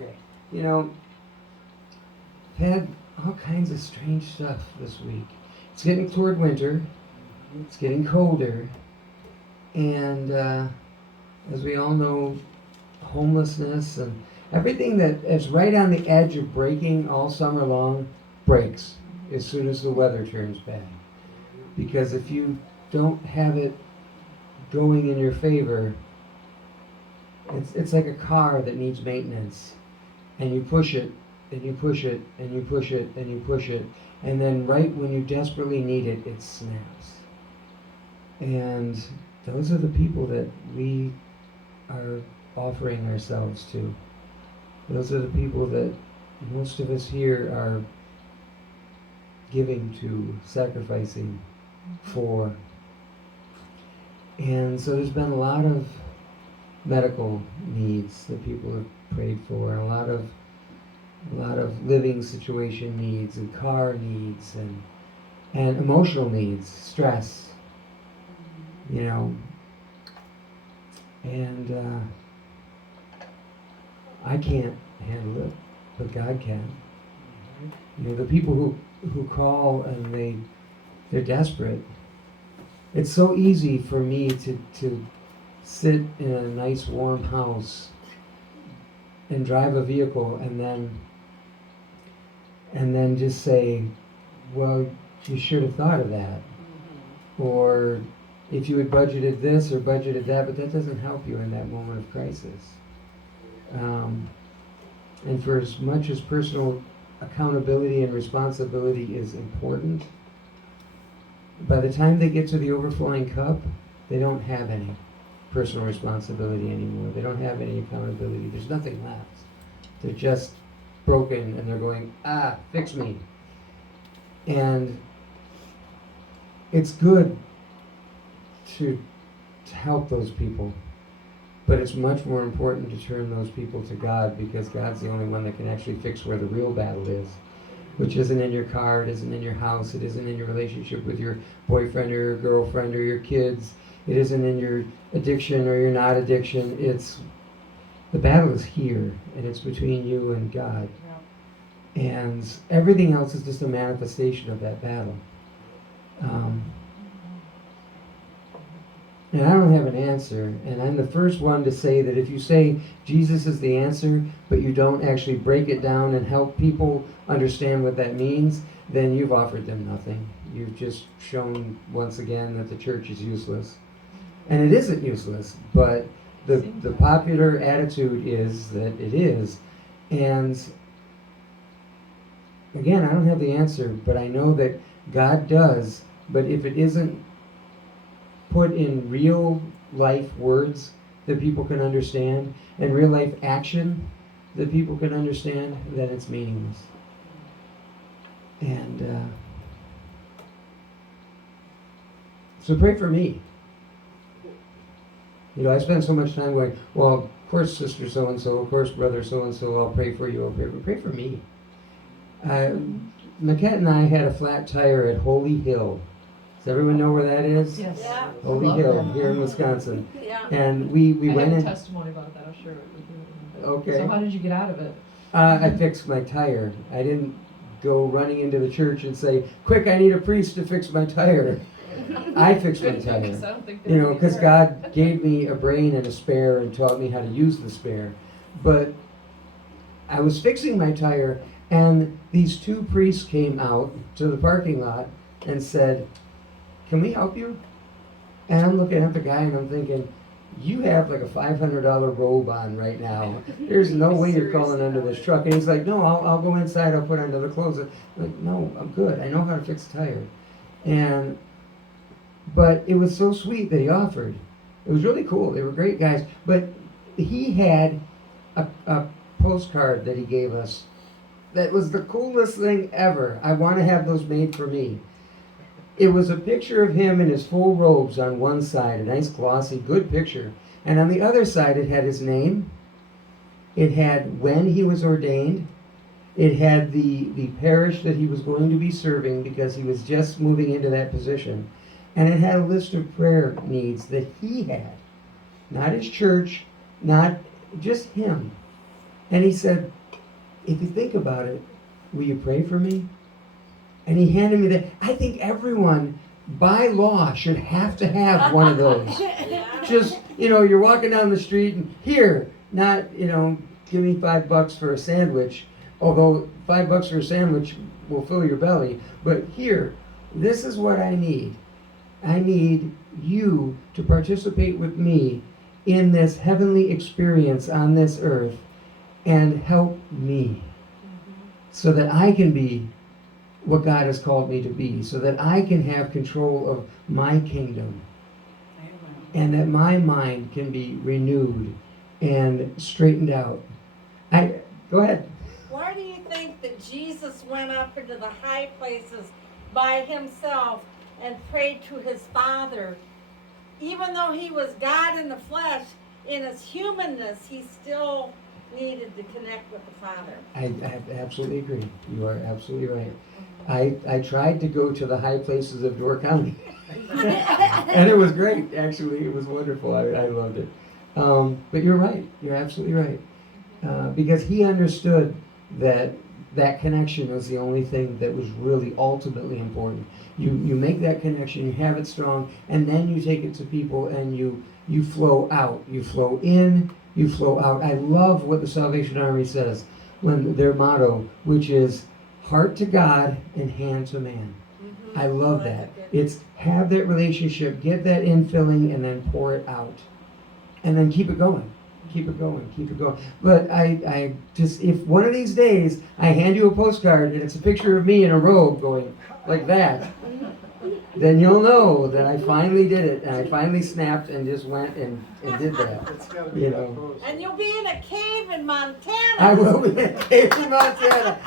Okay. You know, I've had all kinds of strange stuff this week. It's getting toward winter. It's getting colder. And as we all know, homelessness and everything that is right on the edge of breaking all summer long breaks as soon as the weather turns bad. Because if you don't have it going in your favor, it's like a car that needs maintenance. And you push it, and you push it, and you push it, and you push it. And then right when you desperately need it, it snaps. And those are the people that we are offering ourselves to. Those are the people that most of us here are giving to, sacrificing for. And so there's been a lot of medical needs that people have prayed for, and a lot of living situation needs, and car needs, and emotional needs, stress, you know. And I can't handle it, but God can. You know, the people who call and they're desperate. It's so easy for me to sit in a nice warm house and drive a vehicle and then just say, well, you should have thought of that. Or if you had budgeted this or budgeted that, but that doesn't help you in that moment of crisis. And for as much as personal accountability and responsibility is important, by the time they get to the overflowing cup, they don't have any personal responsibility anymore. They don't have any accountability. There's nothing left. They're just broken and they're going, fix me. And it's good to help those people, but it's much more important to turn those people to God, because God's the only one that can actually fix where the real battle is, which isn't in your car, it isn't in your house, it isn't in your relationship with your boyfriend or your girlfriend or your kids, it isn't in your addiction or your not addiction. The battle is here, and it's between you and God. Yeah. And everything else is just a manifestation of that battle. And I don't have an answer, and I'm the first one to say that if you say Jesus is the answer, but you don't actually break it down and help people understand what that means, then you've offered them nothing. You've just shown once again that the church is useless. And it isn't useless, but the popular attitude is that it is. And again, I don't have the answer, but I know that God does. But if it isn't put in real life words that people can understand, and real life action that people can understand, then it's meaningless. And so pray for me. You know, I spend so much time going, well, of course, sister so-and-so, of course, brother so-and-so, I'll pray for you, pray for me. Micquette and I had a flat tire at Holy Hill. Does everyone know where that is? Yes. Yeah. Holy Hill, here in Wisconsin. Yeah. And we went in. I have a testimony about that, I'll share it with you. Okay. So how did you get out of it? I fixed my tire. I didn't go running into the church and say, quick, I need a priest to fix my tire. I fixed my tire. You know, because God gave me a brain and a spare and taught me how to use the spare. But I was fixing my tire, and these two priests came out to the parking lot and said, can we help you? And I'm looking at the guy and I'm thinking, you have like a $500 robe on right now. There's no way you're crawling under this truck. And he's like, no, I'll go inside, I'll put on other clothes. I'm like, no, I'm good. I know how to fix a tire. But it was so sweet that he offered. It was really cool. They were great guys. But he had a postcard that he gave us that was the coolest thing ever. I want to have those made for me. It was a picture of him in his full robes on one side, a nice glossy, good picture. And on the other side, it had his name. It had when he was ordained. It had the parish that he was going to be serving, because he was just moving into that position. And it had a list of prayer needs that he had. Not his church, not just him. And he said, if you think about it, will you pray for me? And he handed me that. I think everyone, by law, should have to have one of those. Just, you're walking down the street and here, not, give me $5 for a sandwich, although $5 for a sandwich will fill your belly. But here, this is what I need. I need you to participate with me in this heavenly experience on this earth and help me so that I can be what God has called me to be, so that I can have control of my kingdom and that my mind can be renewed and straightened out. Go ahead. Why do you think that Jesus went up into the high places by himself and prayed to his Father? Even though he was God in the flesh, in his humanness, he still needed to connect with the Father. I absolutely agree. You are absolutely right. I tried to go to the high places of Door County. And it was great, actually. It was wonderful. I loved it. But you're right. You're absolutely right. Because he understood that connection was the only thing that was really ultimately important. You make that connection, you have it strong, and then you take it to people and you flow out. You flow in, you flow out. I love what the Salvation Army says when their motto, which is heart to God and hand to man. Mm-hmm. I love that. It's have that relationship, get that infilling, and then pour it out. And then keep it going. Keep it going, keep it going. But I just, if one of these days I hand you a postcard and it's a picture of me in a robe going like that, then you'll know that I finally did it, and I finally snapped and just went and did that. And you'll be in a cave in Montana. I will be in a cave in Montana.